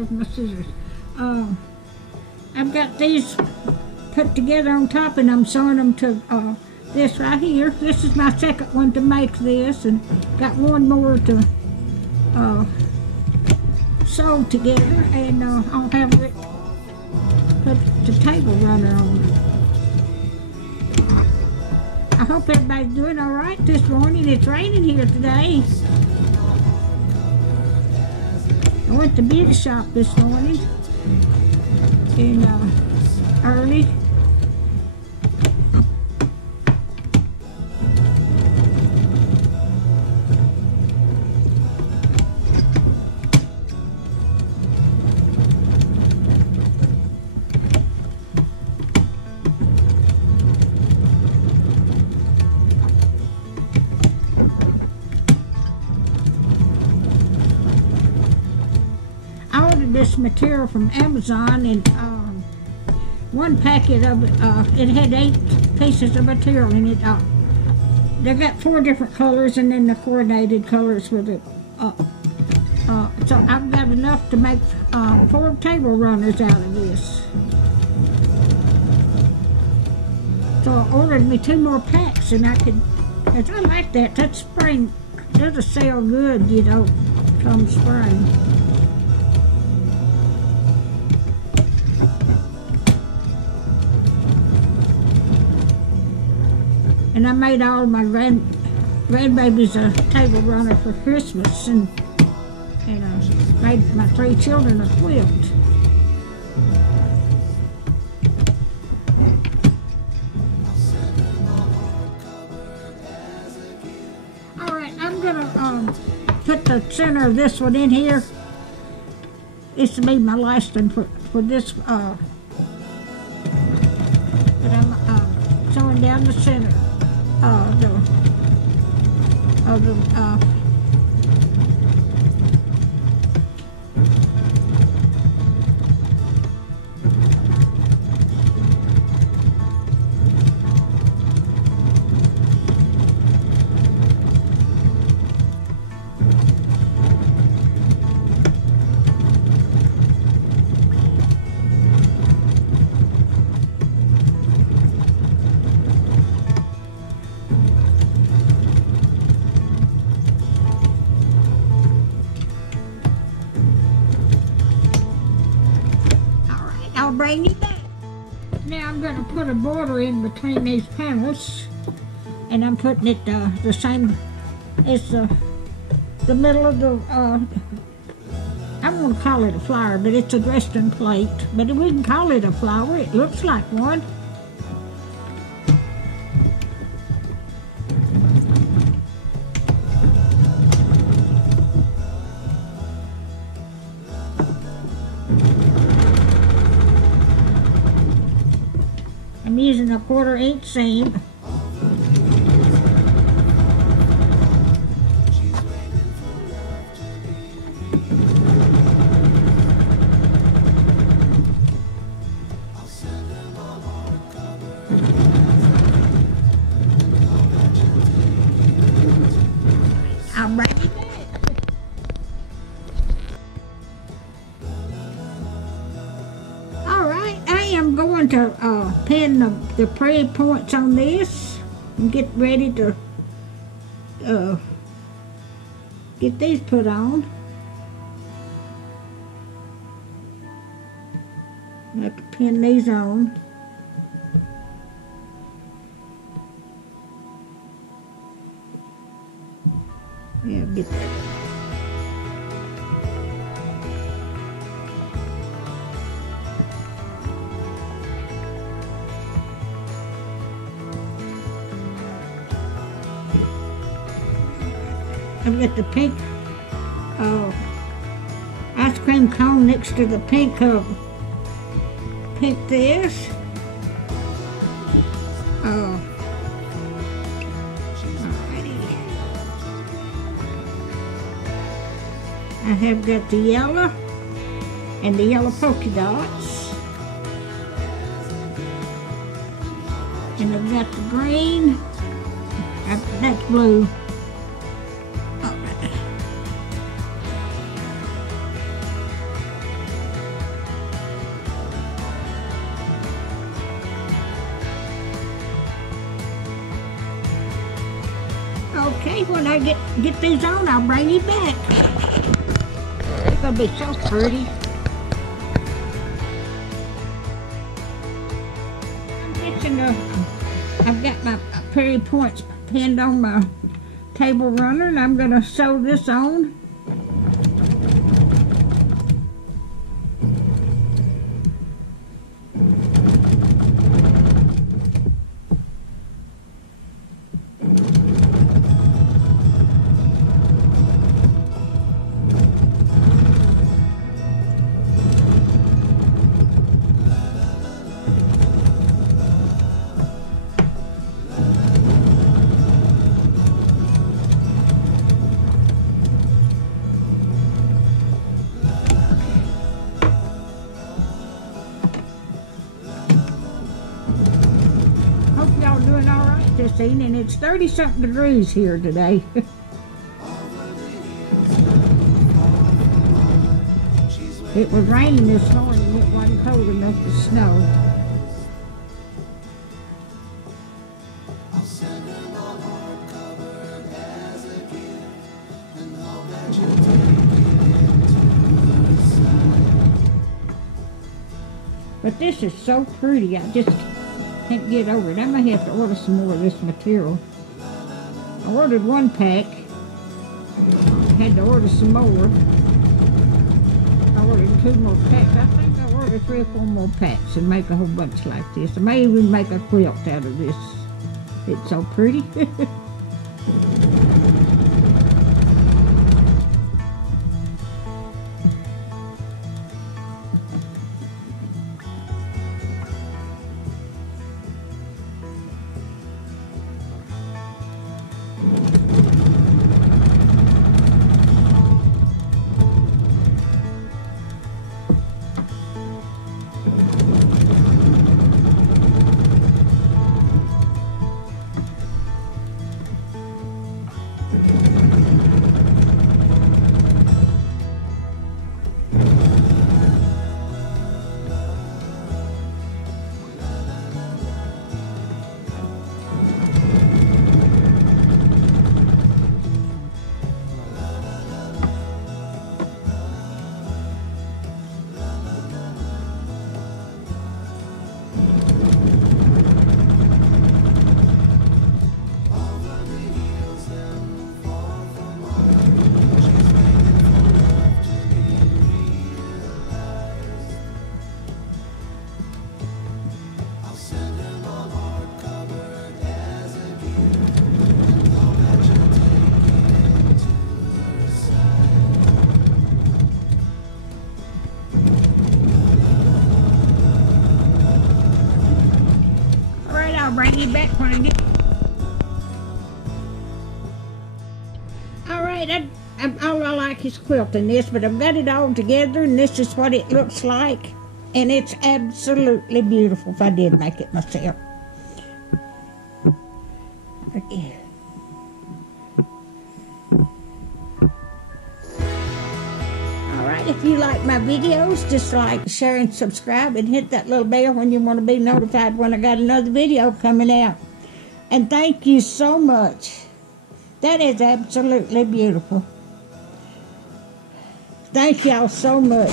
There's my scissors. I've got these put together on top, and I'm sewing them to this right here. This is my second one to make this, and got one more to sew together, and I'll have it put the table runner on. I hope everybody's doing all right this morning. It's raining here today. I went to the beauty shop this morning and early. This material from Amazon, and one packet of it, it had 8 pieces of material in it. They got 4 different colors, and then the coordinated colors for the so I've got enough to make 4 table runners out of this. So I ordered me 2 more packs, and I like that. That spring doesn't sell good, you know, come spring. And I made all my grandbabies a table runner for Christmas, and made my 3 children a quilt. All right, I'm gonna put the center of this one in here. This will be my last one for this. But I'm sewing down the center. Bring it back. Now I'm going to put a border in between these panels, and I'm putting it the same as the middle of the I won't call it a flower, but it's a dressing plate, but we can call it a flower. It looks like one. I'm using a 1/4 inch seam. I'll bring it back. I'm going to pin the Prairie points on this and get ready to get these put on. I have to pin these on. Yeah, get that. I've got the pink ice cream cone next to the pink this. Alrighty. I have got the yellow and the yellow polka dots. And I've got the green. That's blue. Okay, when I get these on, I'll bring you back. It's gonna be so pretty. I'm fixing to, I've got my Prairie points pinned on my table runner, and I'm gonna sew this on. Doing all right this evening. It's 30-something degrees here today. It was raining this morning. It wasn't cold enough to snow. But this is so pretty. I just can't get over it. I may have to order some more of this material. I ordered one pack. Had to order some more. I ordered 2 more packs. I think I ordered 3 or 4 more packs and make a whole bunch like this. I may even make a quilt out of this. It's so pretty. I'll bring you back when I get. Alright, all I like is quilting this, but I've got it all together, and this is what it looks like. And it's absolutely beautiful if I did make it myself. Okay. Alright, if you like my videos, just like, share, and subscribe, and hit that little bell when you want to be notified when I got another video coming out. And thank you so much. That is absolutely beautiful. Thank y'all so much.